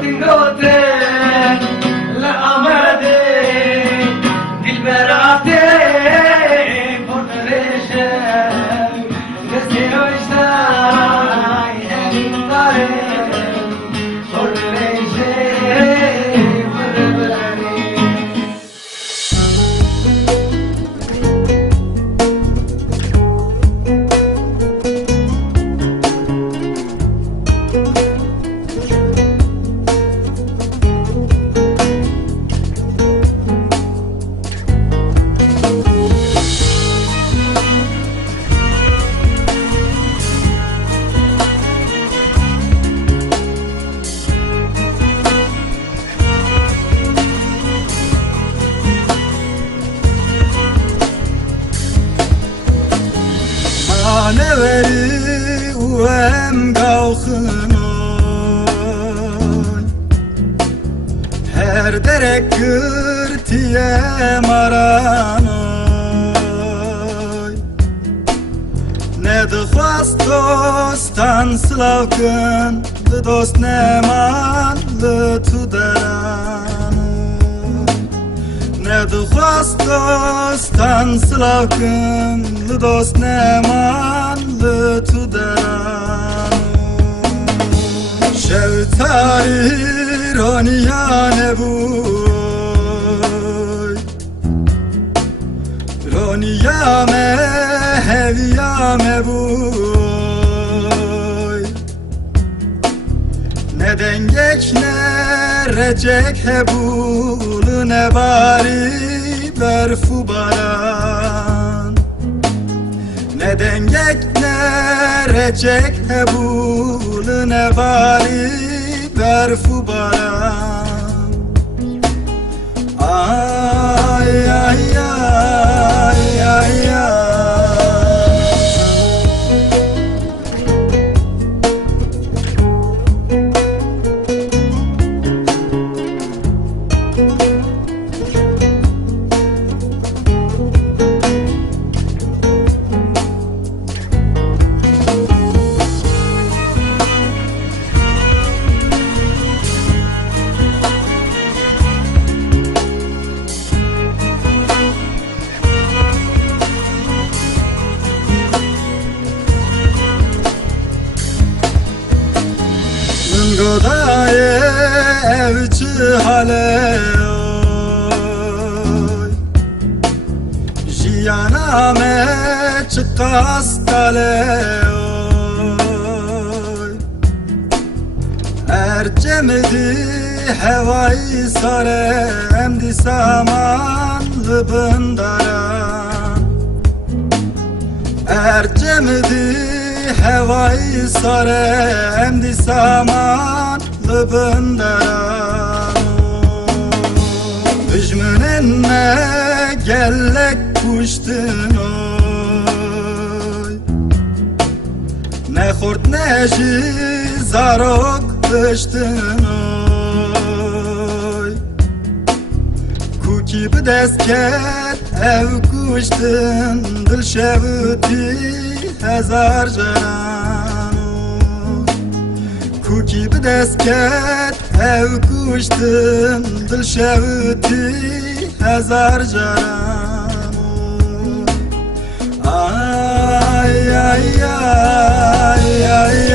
dingote la amade dilberate portreje deseo estar en tare portreje Neveri uem gauchın oy Her derek gırtiye maran oy Ne de khwast dostan slavkın De dost ne manlı tudaran Ne de khwast dostan slavkın De dost ne manlı tudaran Şevtari roniyane buy Roniyame heviyame buy Ne dengek ne recek hebulu Ne bari berfu baran Ne dengek ne recek hebulu Ne bari berfu baran Ay ay ay ay ay Godaye evçi hale oy Jiyaname çıkas kale oy Ercemedi hevayı sare Emdi samanlı bındaran Ercemedi hevayı sare Emdi samanlı bındaran Hücmünenme gellek kuştun oy Ne hort ne zarok pıştın oy Kuki bidesket ev kuştun Dil şevti hezar jaran Kuki bidesket ev kuştun Dil şevti hezar jaran Ay ay ay ay ay